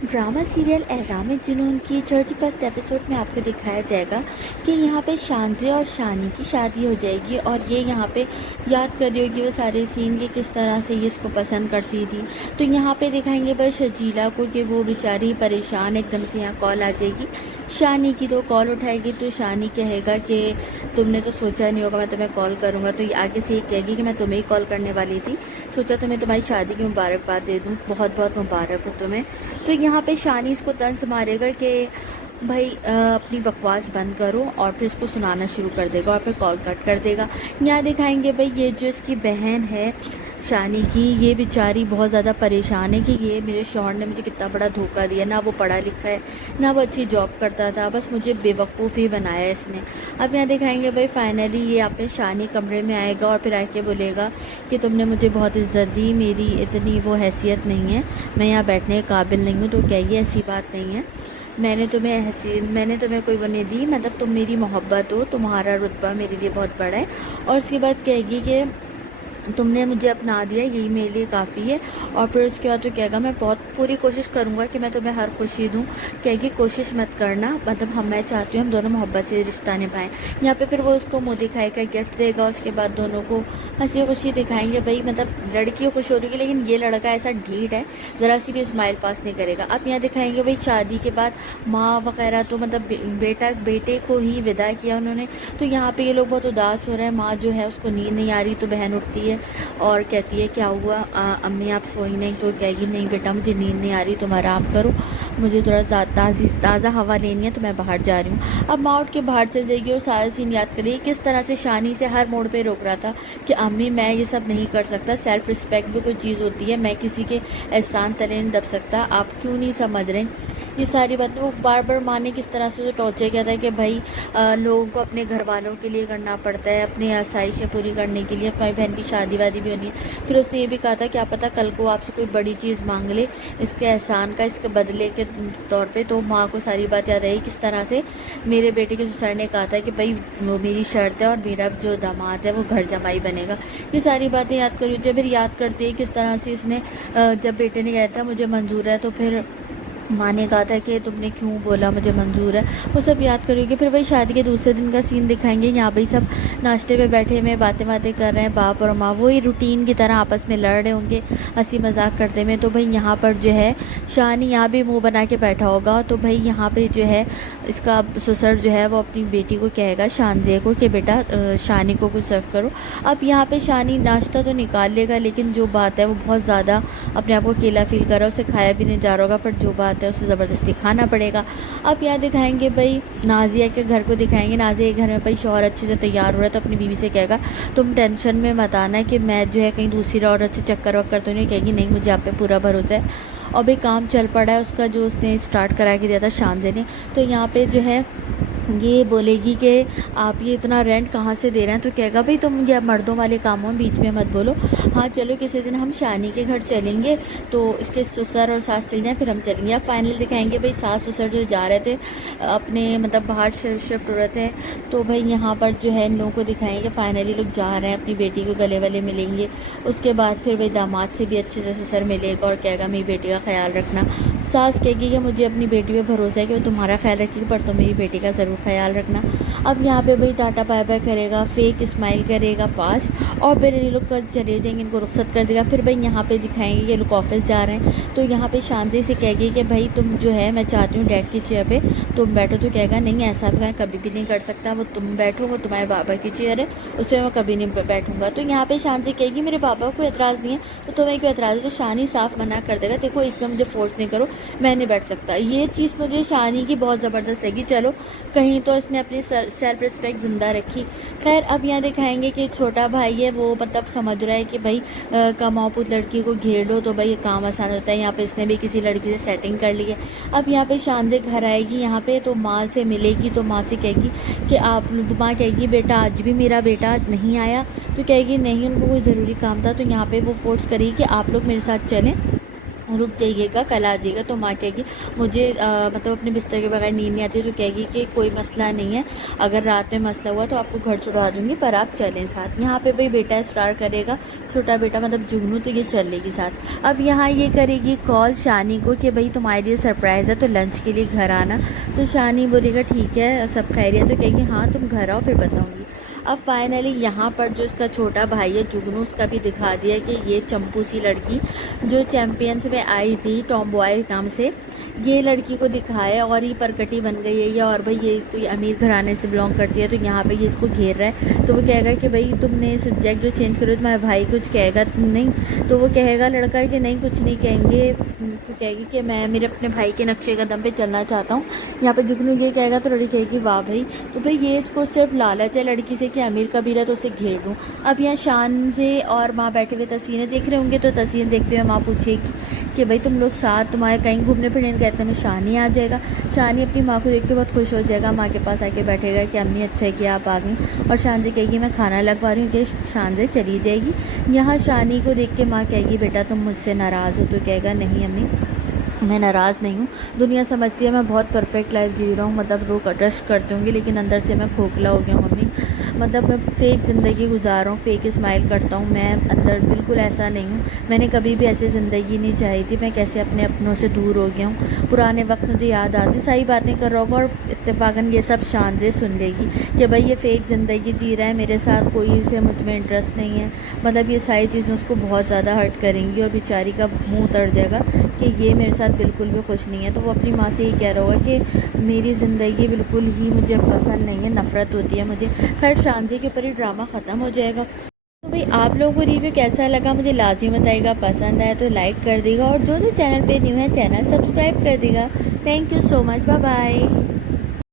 Drama serial एहराम जुनून की 31st episode में आपको दिखाया जाएगा कि यहाँ पे शानज़े और शानी की शादी हो जाएगी और ये यहाँ पे याद कर रही होगी वो सारे सीन कि किस तरह से ये इसको पसंद करती थी। तो यहाँ पे दिखाएंगे बस शजीला को कि वो बेचारी परेशान एकदम से यहाँ कॉल आ जाएगी शानी की। तो कॉल उठाएगी तो शानी कहेगा कि तुमने तो सोचा नहीं होगा मैं तुम्हें कॉल करूँगा। तो ये आगे से ये कहेगी कि मैं तुम्हें ही कॉल करने वाली थी, सोचा तुम्हें तुम्हारी शादी की मुबारकबाद दे दूँ, बहुत बहुत मुबारक हो तुम्हें। तो यहाँ पे शानी इसको तंज मारेगा कि भाई अपनी बकवास बंद करो और फिर इसको सुनाना शुरू कर देगा और फिर कॉल कट कर देगा। यहाँ दिखाएंगे भाई ये जो इसकी बहन है शानी की, ये बेचारी बहुत ज़्यादा परेशान है कि ये मेरे शौहर ने मुझे कितना बड़ा धोखा दिया, ना वो पढ़ा लिखा है ना वो अच्छी जॉब करता था, बस मुझे बेवकूफ़ ही बनाया इसने। अब यहाँ दिखाएंगे भाई फाइनली ये आप शानी कमरे में आएगा और फिर आके बोलेगा कि तुमने मुझे बहुत इज्जत दी, मेरी इतनी वो हैसियत नहीं है, मैं यहाँ बैठने के काबिल नहीं हूँ। तो क्या ये ऐसी बात नहीं है, मैंने तुम्हें कोई वो नहीं दी, मतलब तुम मेरी मोहब्बत हो, तुम्हारा रुतबा मेरे लिए बहुत बड़ा है। और उसके बाद कहेगी कि तुमने मुझे अपना दिया, यही मेरे लिए काफ़ी है। और फिर उसके बाद तो कहेगा मैं बहुत पूरी कोशिश करूँगा कि मैं तुम्हें हर खुशी दूँ। कहेगी कोशिश मत करना, मतलब मैं चाहती हूँ हम दोनों मोहब्बत से रिश्ता निभाएं। यहाँ पे फिर वो उसको मुँह दिखाएगा, गिफ्ट देगा, उसके बाद दोनों को हंसी खुशी दिखाएंगे भाई, मतलब लड़की खुश हो रही है लेकिन ये लड़का ऐसा ढीठ है, ज़रा सी भी स्माइल पास नहीं करेगा। अब यहाँ दिखाएंगे भाई शादी के बाद माँ वगैरह तो मतलब बेटे को ही विदा किया उन्होंने। तो यहाँ पे ये लोग बहुत उदास हो रहे हैं, माँ जो है उसको नींद नहीं आ रही तो बहन उठती है और कहती है क्या हुआ अम्मी आप सोई नहीं? तो कहेगी नहीं बेटा मुझे नींद नहीं आ रही, तुम आराम करो, मुझे थोड़ा ताज़ा हवा लेनी है तो मैं बाहर जा रही हूँ। अब माँ उठ के बाहर चल जाएगी और सारा सीन याद करिए किस तरह से शानी से हर मोड़ पे रोक रहा था कि अम्मी मैं ये सब नहीं कर सकता, सेल्फ रिस्पेक्ट भी कोई चीज़ होती है, मैं किसी के एहसान तले नहीं दब सकता, आप क्यों नहीं समझ रहे? ये सारी बातें वो बार बार माँ ने किस तरह से जो टॉर्चर किया था कि भाई लोगों को अपने घर वालों के लिए करना पड़ता है, अपनी आसाइशें पूरी करने के लिए, अपनी बहन की शादी वादी भी होनी है। फिर उसने ये भी कहा था क्या पता कल को आपसे कोई बड़ी चीज़ मांग ले इसके एहसान का, इसके बदले के तौर पे। तो माँ को सारी बात याद आई किस तरह से मेरे बेटे के ससुर ने कहा था कि भाई वो मेरी शर्त है और मेरा जो दामाद है वो घर जमाई बनेगा। ये सारी बातें याद करी होती है। फिर याद करती है किस तरह से इसने जब बेटे ने कहा था मुझे मंजूर है, तो फिर माँ ने कहा था कि तुमने क्यों बोला मुझे मंजूर है, वो सब याद करोगे। फिर वही शादी के दूसरे दिन का सीन दिखाएंगे, यहाँ भाई सब नाश्ते पे बैठे हुए बातें कर रहे हैं, बाप और माँ वही रूटीन की तरह आपस में लड़ रहे होंगे हंसी मजाक करते हुए। तो भाई यहाँ पर जो है शानी यहाँ भी मुंह बना के बैठा होगा। तो भाई यहाँ पे जो है इसका ससुर जो है वो अपनी बेटी को कहेगा शानजे को कि बेटा शानी को कुछ सर्व करो। अब यहाँ पे शानी नाश्ता तो निकाल लेगा लेकिन जो बात है वो बहुत ज़्यादा अपने आप को अकेला फील कर रहा है, उसे खाया भी नहीं जा रहा होगा, पर जो बात है उसे ज़बरदस्ती खाना पड़ेगा। अब यहाँ दिखाएंगे भाई नाजिया के घर को दिखाएंगे, नाजिया के घर में भाई शौहर अच्छे से तैयार हो रहा है तो अपनी बीवी से कहेगा तुम टेंशन में मत आना कि मैं जो है कहीं दूसरी औरत से चक्कर वक्कर तो नहीं। कहेगी नहीं मुझे आप पे पूरा भरोसा है। और भाई काम चल पड़ा है उसका जो उसने स्टार्ट करा के दिया था शानजे ने। तो यहाँ पे जो है ये बोलेगी कि आप ये इतना रेंट कहाँ से दे रहे हैं? तो कहेगा भाई तुम ये मर्दों वाले कामों में बीच में मत बोलो, हाँ चलो किसी दिन हम शानी के घर चलेंगे तो इसके ससुर और सास चल जाएं फिर हम चलेंगे। अब फाइनल दिखाएंगे भाई सास ससुर जो जा रहे थे अपने मतलब बाहर शिफ्ट हो रहे थे। तो भाई यहाँ पर जो है इन लोगों को दिखाएंगे फाइनली लोग जा रहे हैं अपनी बेटी को गले वाले मिलेंगे। उसके बाद फिर भाई दामाद से भी अच्छे से ससुर मिलेगा और कहेगा मेरी बेटी का ख्याल रखना। सास कहेगी कि मुझे अपनी बेटी पे भरोसा है कि वो तुम्हारा ख्याल रखेगी पर तुम मेरी बेटी का ज़रूर ख्याल रखना। अब यहाँ पे भाई टाटा बाय बाय करेगा, फेक स्माइल करेगा पास और फिर ये लोग चले जाएंगे, इनको रुखसत कर देगा। फिर भाई यहाँ पे दिखाएंगे ये लोग ऑफिस जा रहे हैं। तो यहाँ पे शानजी से कहेगी कि भाई तुम जो है मैं चाहती हूँ डैड की चेयर पे तुम बैठो। तो कहेगा नहीं ऐसा मैं कभी भी नहीं कर सकता, वो तुम बैठो, वो तुम्हारे बाबा की चेयर है उस पर मैं कभी नहीं बैठूंगा। तो यहाँ पे शानजी कहेगी मेरे बाबा को एतराज़ नहीं है तो तुम्हें क्यों एतराज़ है? तो शानी साफ मना कर देगा देखो इसमें मुझे फोर्स नहीं करो, मैं नहीं बैठ सकता। ये चीज़ मुझे शानी की बहुत ज़बरदस्त लगी, चलो कहीं तो इसने अपनी सेल्फ रिस्पेक्ट ज़िंदा रखी। खैर अब यहाँ दिखाएंगे कि छोटा भाई है वो मतलब समझ रहा है कि भाई कमाओ पुत लड़की को घेर लो तो भाई ये काम आसान होता है। यहाँ पे इसने भी किसी लड़की से सेटिंग कर ली है। अब यहाँ पे शानजे घर आएगी यहाँ पे तो माँ से मिलेगी। तो माँ से कहेगी कि आप, माँ कहेगी बेटा आज भी मेरा बेटा नहीं आया? तो कहेगी नहीं उनको कोई ज़रूरी काम था। तो यहाँ पे वो फोर्स करेगी कि आप लोग मेरे साथ चलें रुक जाइएगा, कल आ जाइएगा। तो माँ कहेगी मुझे मतलब अपने बिस्तर के बगैर नींद नहीं आती। तो कहेगी कि कोई मसला नहीं है, अगर रात में मसला हुआ तो आपको घर छुड़वा दूँगी, पर आप चलें साथ। यहाँ पे भाई बेटा इसरार करेगा, छोटा बेटा मतलब जुगनू, तो ये चलेगी साथ। अब यहाँ ये करेगी कॉल शानी को कि भाई तुम्हारे लिए सरप्राइज़ है, तो लंच के लिए घर आना। तो शानी बोलेगा ठीक है, सब खैरियत। तो कहेगी हाँ तुम घर आओ फिर बताऊँगी। अब फाइनली यहाँ पर जो इसका छोटा भाई है जुगनू, उसका भी दिखा दिया कि ये चंपू सी लड़की जो चैम्पियंस में आई थी टॉम बॉय नाम से, ये लड़की को दिखाया और ये परकटी बन गई है ये। और भाई ये कोई अमीर घराने से बिलोंग करती है। तो यहाँ पे ये इसको घेर रहा है। तो वो कहेगा कि भाई तुमने सब्जेक्ट जो चेंज करो, तुम्हारा भाई कुछ कहेगा नहीं? तो वो कहेगा लड़का कि नहीं कुछ नहीं कहेंगे। तो कहेगी कि मैं मेरे अपने भाई के नक्शे कदम पे चलना चाहता हूँ। यहाँ पे जुगनू ये कहेगा तो लड़की कहेगी वाह भाई। तो भाई ये इसको सिर्फ लालच है लड़की से कि अमीर कबीर है तो उसे घेर लूँ। अब यहाँ शान से और माँ बैठे हुए तस्वीरें देख रहे होंगे। तो तस्वीरें देखते हुए माँ पूछेगी कि भाई तुम लोग साथ, तुम्हारे कहीं घूमने फिरने कहते हैं शानी आ जाएगा। शानी अपनी माँ को देख के बहुत खुश हो जाएगा, माँ के पास आके बैठेगा कि अम्मी अच्छा है कि आप आ गई। और शान से कहेगी मैं खाना लगवा रही हूँ, कि शान से चली जाएगी। यहाँ शानी को देख के माँ कहेगी बेटा तुम मुझसे नाराज़ हो? तो कहेगा नहीं अम्मी मैं नाराज़ नहीं हूँ, दुनिया समझती है मैं बहुत परफेक्ट लाइफ जी रहा हूँ, मतलब लोग अड्रेस करते होंगे लेकिन अंदर से मैं खोखला हो गया हूँ मम्मी। मतलब मैं फ़ेक ज़िंदगी गुजार रहा हूँ, फ़ेक स्माइल करता हूँ, मैं अंदर बिल्कुल ऐसा नहीं हूँ। मैंने कभी भी ऐसी ज़िंदगी नहीं चाही थी, मैं कैसे अपने अपनों से दूर हो गया हूँ। पुराने वक्त मुझे याद आती, सही बातें कर रहा होगा और इत्तेफाकन ये सब शान से सुन लेगी कि भाई ये फ़ेक ज़िंदगी जी रहा है, मेरे साथ कोई से मुझ में इंटरेस्ट नहीं है। मतलब ये सारी चीज़ें उसको बहुत ज़्यादा हर्ट करेंगी और बेचारी का मुँह उतर जाएगा कि ये मेरे साथ बिल्कुल भी खुश नहीं है। तो वो अपनी माँ से ये कह रहा होगा कि मेरी ज़िंदगी बिल्कुल ही मुझे पसंद नहीं है, नफ़रत होती है मुझे। खैर शानजी के ऊपर ही ड्रामा ख़त्म हो जाएगा। तो भाई आप लोगों को रिव्यू कैसा लगा मुझे लाजमी बताइएगा, पसंद आया तो लाइक कर देगा और जो जो चैनल पे न्यू है चैनल सब्सक्राइब कर देगा। Thank you so much, bye bye.